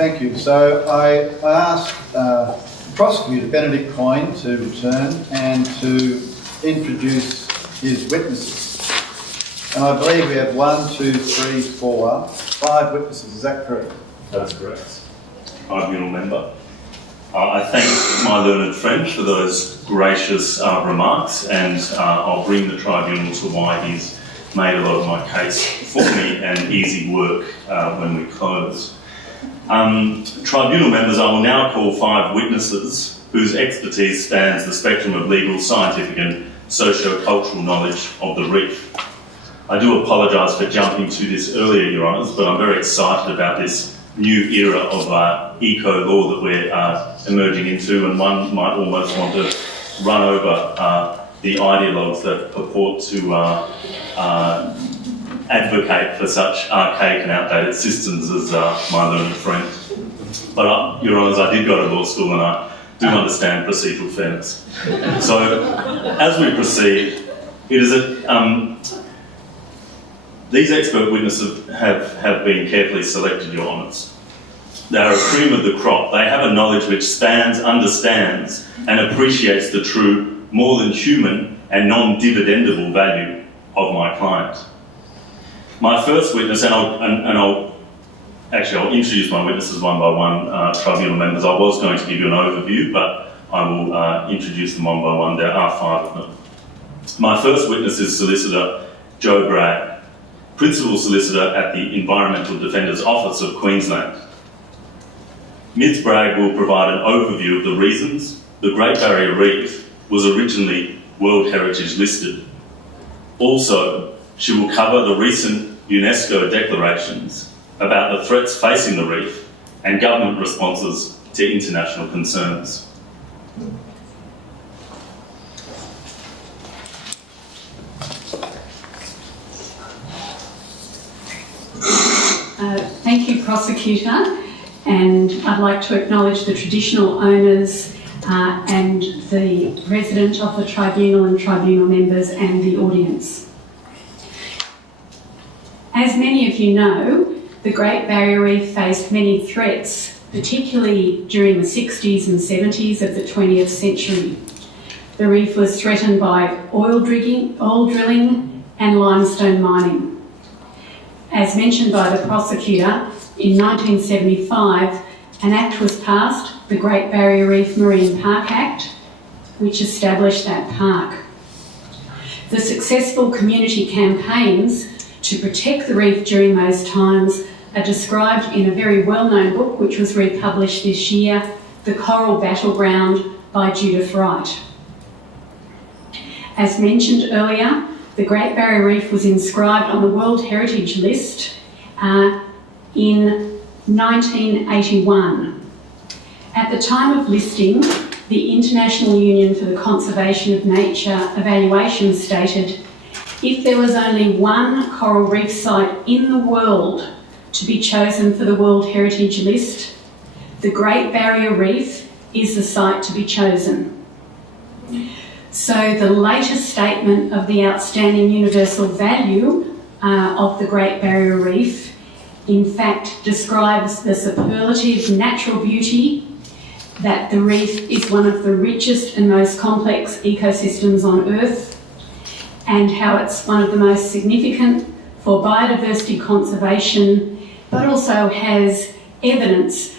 thank you. So I asked Prosecutor Benedict Coyne to return and to introduce his witnesses. And I believe we have 5 witnesses. Is that correct? That's correct. Tribunal member. I thank my learned friend for those gracious remarks, and I'll bring the tribunal to why he's made a lot of my case for me and easy work when we close. Tribunal members, I will now call 5 witnesses whose expertise spans the spectrum of legal, scientific and socio-cultural knowledge of the reef. I do apologise for jumping to this earlier, Your Honours, but I'm very excited about this new era of eco-law that we're emerging into, and one might almost want to run over the ideologues that purport to advocate for such archaic and outdated systems as my learned friend. But Your Honours, I did go to law school and I do understand procedural fairness. So, as we proceed, it is these expert witnesses have been carefully selected, Your Honours. They are a cream of the crop. They have a knowledge which spans, understands and appreciates the true, more than human and non-dividendable value of my client. My first witness, and I'll introduce my witnesses one by one, tribunal members. I was going to give you an overview, but I will introduce them one by one. There are 5 of them. My first witness is Solicitor Joe Bragg, Principal Solicitor at the Environmental Defenders Office of Queensland. Ms Bragg will provide an overview of the reasons the Great Barrier Reef was originally World Heritage listed. Also, she will cover the recent UNESCO declarations about the threats facing the reef and government responses to international concerns. Thank you, Prosecutor, and I'd like to acknowledge the traditional owners and the President of the Tribunal and Tribunal members and the audience. As many of you know, the Great Barrier Reef faced many threats, particularly during the 60s and 70s of the 20th century. The reef was threatened by oil drilling and limestone mining. As mentioned by the prosecutor, in 1975, an act was passed, the Great Barrier Reef Marine Park Act, which established that park. The successful community campaigns to protect the reef during those times are described in a very well-known book which was republished this year, The Coral Battleground by Judith Wright. As mentioned earlier, the Great Barrier Reef was inscribed on the World Heritage List in 1981. At the time of listing, the International Union for the Conservation of Nature evaluation stated, if there was only one coral reef site in the world to be chosen for the World Heritage List, the Great Barrier Reef is the site to be chosen. So the latest statement of the outstanding universal value of the Great Barrier Reef in fact describes the superlative natural beauty that the reef is one of the richest and most complex ecosystems on Earth, and how it's one of the most significant for biodiversity conservation, but also has evidence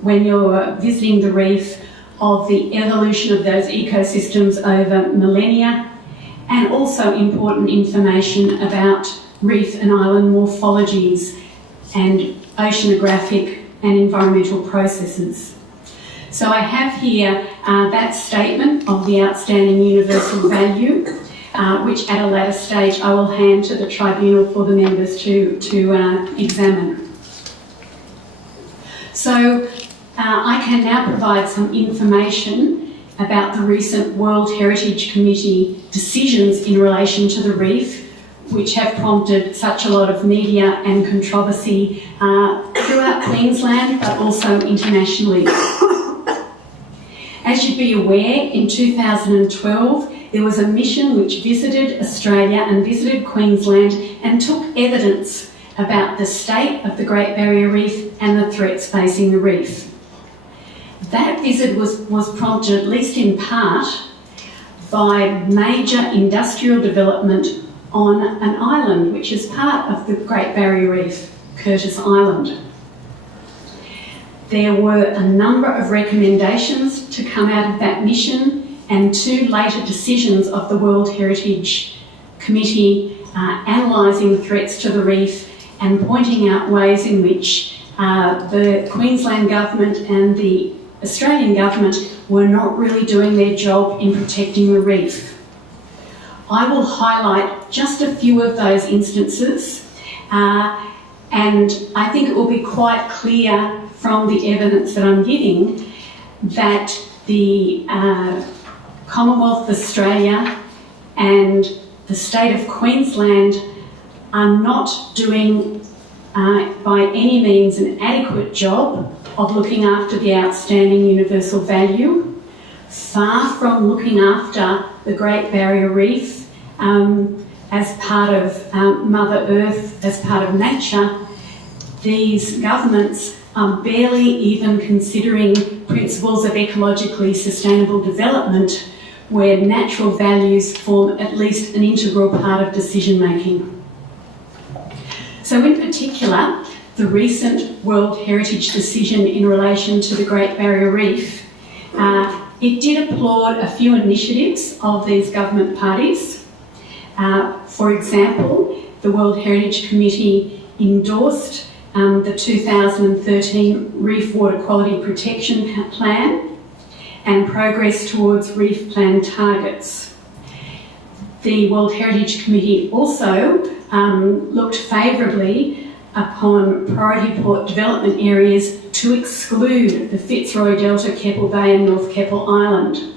when you're visiting the reef of the evolution of those ecosystems over millennia, and also important information about reef and island morphologies and oceanographic and environmental processes. So I have here that statement of the outstanding universal value, which at a later stage I will hand to the tribunal for the members to examine. So I can now provide some information about the recent World Heritage Committee decisions in relation to the reef, which have prompted such a lot of media and controversy throughout Queensland, but also internationally. As you'd be aware, in 2012, there was a mission which visited Australia and visited Queensland and took evidence about the state of the Great Barrier Reef and the threats facing the reef. That visit was prompted, at least in part, by major industrial development on an island which is part of the Great Barrier Reef, Curtis Island. There were a number of recommendations to come out of that mission and 2 later decisions of the World Heritage Committee analysing threats to the reef and pointing out ways in which the Queensland Government and the Australian Government were not really doing their job in protecting the reef. I will highlight just a few of those instances, and I think it will be quite clear from the evidence that I'm giving that the Commonwealth of Australia and the state of Queensland are not doing by any means an adequate job of looking after the outstanding universal value, far from looking after the Great Barrier Reef as part of Mother Earth, as part of nature. These governments are barely even considering principles of ecologically sustainable development, where natural values form at least an integral part of decision making. So in particular, the recent World Heritage decision in relation to the Great Barrier Reef, it did applaud a few initiatives of these government parties. For example, the World Heritage Committee endorsed the 2013 Reef Water Quality Protection Plan and progress towards reef plan targets. The World Heritage Committee also looked favourably upon priority port development areas to exclude the Fitzroy Delta, Keppel Bay and North Keppel Island.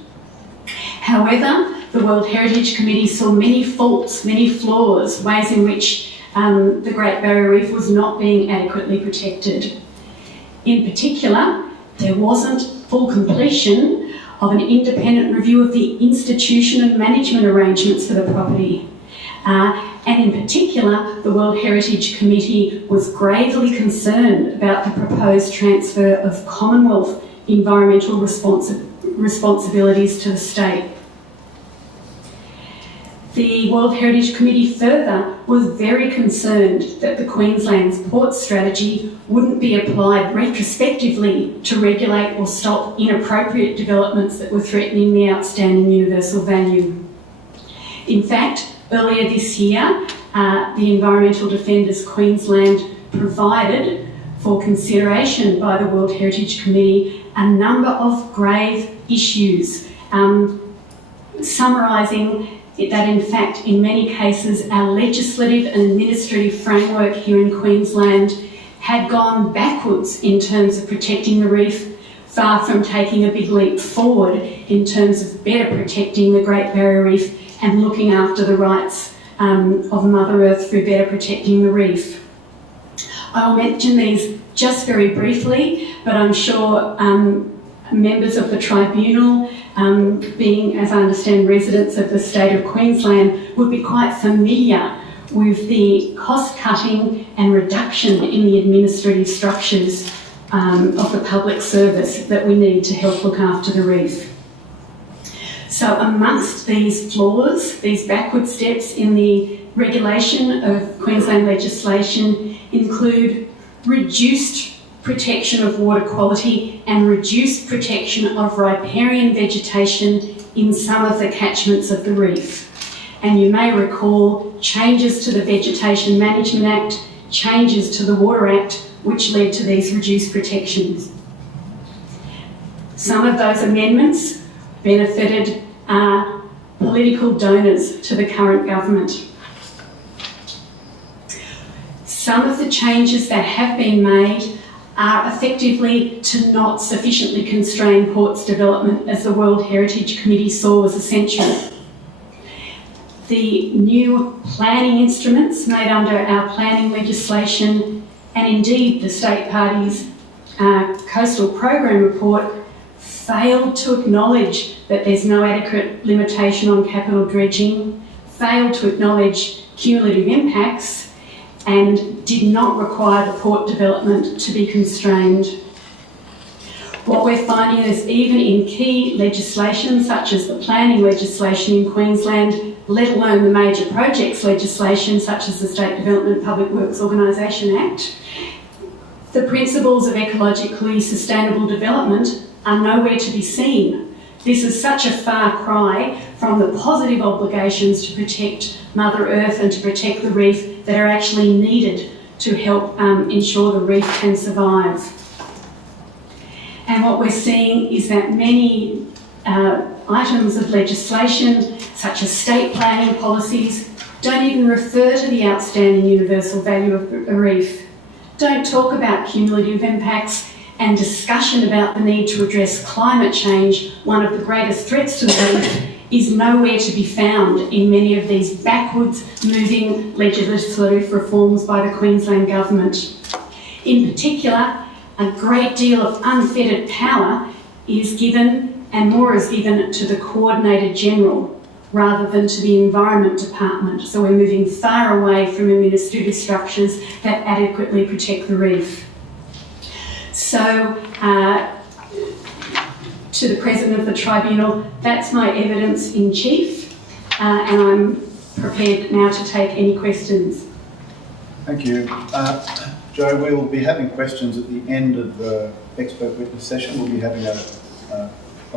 However, the World Heritage Committee saw many faults, many flaws, ways in which the Great Barrier Reef was not being adequately protected. In particular, there wasn't full completion of an independent review of the institution and management arrangements for the property. And in particular, the World Heritage Committee was gravely concerned about the proposed transfer of Commonwealth environmental responsibilities to the state. The World Heritage Committee further was very concerned that the Queensland's port strategy wouldn't be applied retrospectively to regulate or stop inappropriate developments that were threatening the outstanding universal value. In fact, earlier this year, the Environmental Defenders Queensland provided for consideration by the World Heritage Committee a number of grave issues, summarising that in fact in many cases our legislative and administrative framework here in Queensland had gone backwards in terms of protecting the reef, far from taking a big leap forward in terms of better protecting the Great Barrier Reef and looking after the rights of Mother Earth through better protecting the reef. I'll mention these just very briefly, but I'm sure members of the Tribunal, being, as I understand, residents of the state of Queensland, would be quite familiar with the cost-cutting and reduction in the administrative structures of the public service that we need to help look after the reef. So amongst these flaws, these backward steps in the regulation of Queensland legislation include reduced protection of water quality and reduced protection of riparian vegetation in some of the catchments of the reef. And you may recall changes to the Vegetation Management Act, changes to the Water Act, which led to these reduced protections. Some of those amendments benefited political donors to the current government. Some of the changes that have been made are effectively to not sufficiently constrain ports development, as the World Heritage Committee saw was essential. The new planning instruments made under our planning legislation, and indeed the State Party's Coastal Program report, failed to acknowledge that there's no adequate limitation on capital dredging, failed to acknowledge cumulative impacts, and did not require the port development to be constrained. What we're finding is even in key legislation, such as the planning legislation in Queensland, let alone the major projects legislation, such as the State Development Public Works Organisation Act, the principles of ecologically sustainable development are nowhere to be seen. This is such a far cry from the positive obligations to protect Mother Earth and to protect the reef that are actually needed to help ensure the reef can survive. And what we're seeing is that many items of legislation, such as state planning policies, don't even refer to the outstanding universal value of a reef, don't talk about cumulative impacts, and discussion about the need to address climate change, one of the greatest threats to the reef, is nowhere to be found in many of these backwards moving legislative reforms by the Queensland Government. In particular, a great deal of unfettered power is given, and more is given, to the Coordinator General rather than to the Environment Department. So we're moving far away from administrative structures that adequately protect the reef. So, to the President of the Tribunal, that's my evidence in chief, and I'm prepared now to take any questions. Thank you. Joe, we will be having questions at the end of the expert witness session. We'll be having a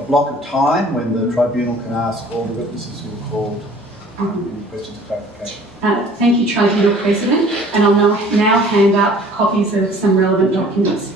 block of time when the Tribunal can ask all the witnesses who are called any questions of clarification. Thank you, Tribunal President, and I'll now hand up copies of some relevant documents.